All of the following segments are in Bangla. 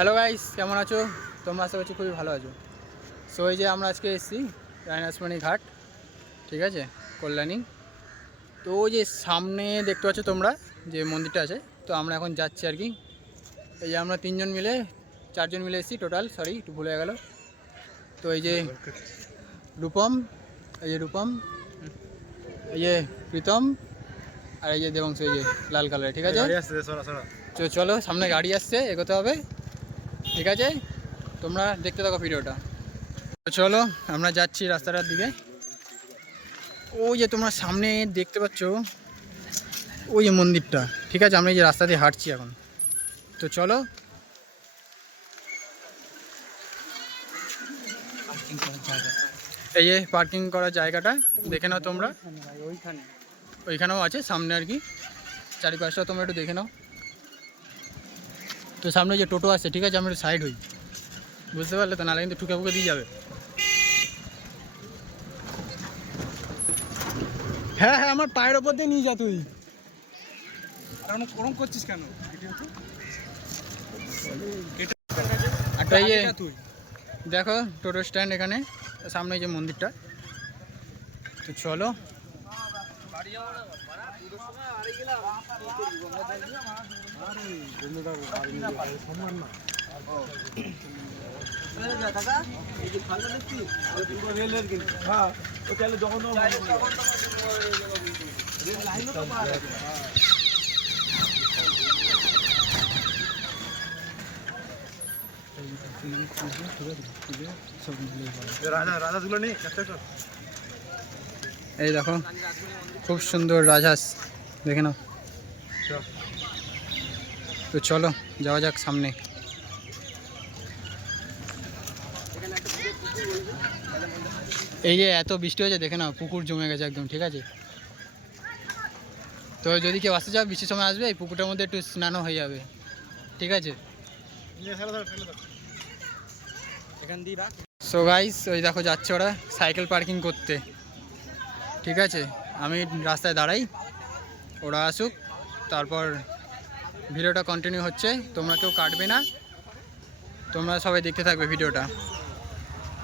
হ্যালো গাইস, কেমন আছো? তোমরা আশা করছি খুবই ভালো আছো। সো এই যে আমরা আজকে এসেছি রায়নাসমানি ঘাট, ঠিক আছে, কল্যাণী। তো ওই যে সামনে দেখতে পাচ্ছ তোমরা যে মন্দিরটা আছে, তো আমরা এখন যাচ্ছি আর কি। এই যে আমরা চারজন মিলে এসেছি টোটাল, সরি একটু ভুলে গেল। তো এই যে রূপম, এই যে রূপম, এই যে প্রীতম, আর এই যে দেবাংশ, এই যে লাল কালারের, ঠিক আছে। তো চলো, সামনে গাড়ি আসছে, এগোতে হবে, ঠিক আছে। তোমরা দেখতে থাকো ভিডিওটা। তো চলো আমরা যাচ্ছি রাস্তাটার দিকে। ওই যে তোমরা সামনে দেখতে পাচ্ছ ওই যে মন্দিরটা, ঠিক আছে। আমরা এই যে রাস্তা দিয়ে হাঁটছি এখন। তো চলো। এই যে পার্কিং করার জায়গাটা দেখে নাও তোমরা, ওইখানেও আছে সামনে আর কি। চারিপাশটা তোমরা একটু দেখে নাও। তো সামনে যে টোটো আছে, ঠিক আছে, আমরা একটু সাইড হই, বুঝতে পারলে তো, নাহলে কিন্তু ঠুকে ফুকে দিয়ে যাবে। হ্যাঁ হ্যাঁ, আমার পায়ের ওপর দিয়ে নিয়ে যা তুই। ওরকম করছিস কেন? তুই দেখো টোটো স্ট্যান্ড এখানে, সামনে যে মন্দিরটা। তো চলো। এই দেখো খুব সুন্দর রাজহাঁস, দেখে নাও। তো চলো যাওয়া যাক সামনে। এই যে এত বৃষ্টি হয়েছে, দেখে নাও, পুকুর জমে গেছে একদম, ঠিক আছে। তো যদি কেউ আসতে চাও, বৃষ্টির সময় আসবে, এই পুকুরটার মধ্যে একটু স্নানও হয়ে যাবে, ঠিক আছে। সো গাইস, ওই দেখো যাচ্ছে ওরা সাইকেল পার্কিং করতে, ঠিক আছে। আমি রাস্তায় দাঁড়াই, ওরা আসুক, তারপর ভিডিওটা কন্টিনিউ হচ্ছে। তোমরা কেউ কাটবে না, তোমরা সবাই দেখতে থাকবে ভিডিওটা,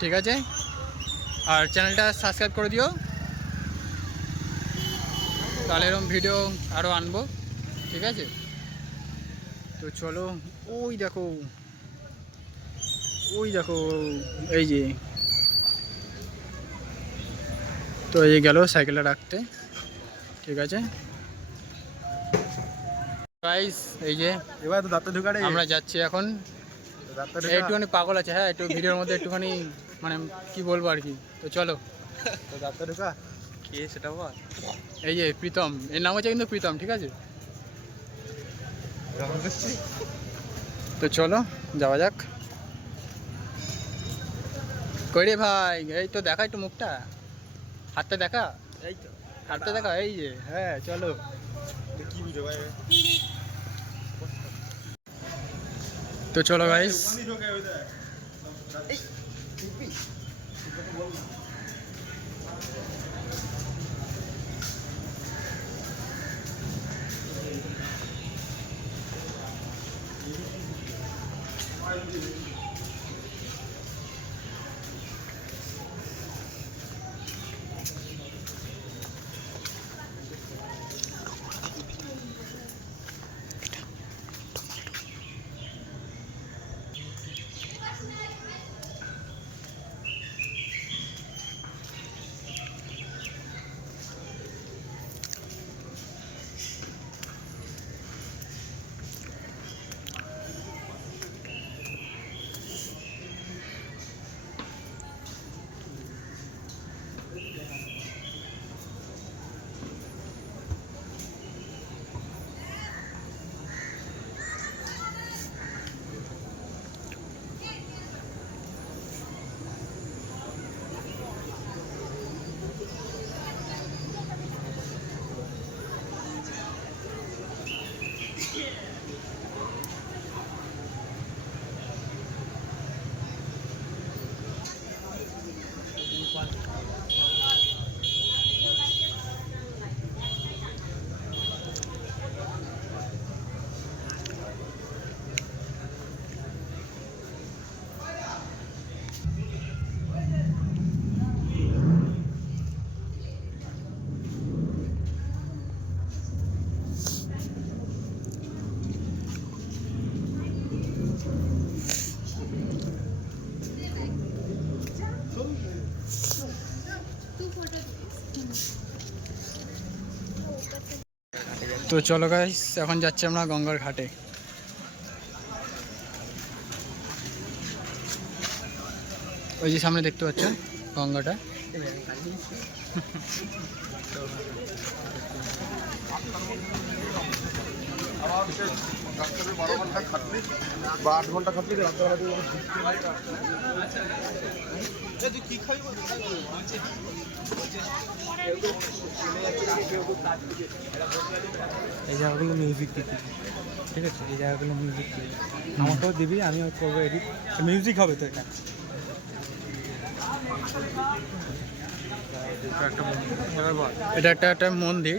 ঠিক আছে। আর চ্যানেলটা সাবস্ক্রাইব করে দিও, তাহলে এরকম ভিডিও আরও আনবো, ঠিক আছে। তো চলো, ওই দেখো, ওই দেখো, এই যে, তো এই গেল সাইকেলটা রাখতে, ঠিক আছে। গাইস এই যে এবার তো দাঁতে ঢুকাড়ে আমরা যাচ্ছি এখন। একটুখানি পাগল আছে, হ্যাঁ, একটু ভিডিওর মধ্যে একটুখানি মানে কি বলবো আর কি। তো চলো। তো দাঁতে ঢুকা কে সেটা বল। এই যে প্রীতম, এর নাম হচ্ছে কিন্তু প্রীতম, ঠিক আছে। তো চলো যাওয়া যাক। কই রে ভাই, এই তো দেখা একটু মুখটা, হাতটা দেখা, এই তো হাতটা দেখা, এই যে, হ্যাঁ চলো। কি বুঝো ভাই? তো চলো গাইস। তো চলো গাইস, এখন যাচ্ছি আমরা গঙ্গার ঘাটে। ওই যে সামনে দেখতে পাচ্ছ গঙ্গাটা। বা 8 ঘন্টা খাটলি এই জায়গাগুলো মিউজিক দিবি, ঠিক আছে? এই জায়গাগুলো মিউজিক দিবি, আমাকেও দিবি, আমিও করবো এডিট। মিউজিক হবে তো এটা। এটা একটা মন্দির,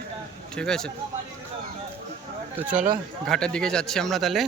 ঠিক আছে? তো চলো ঘাটের দিকে যাচ্ছি আমরা তাহলে।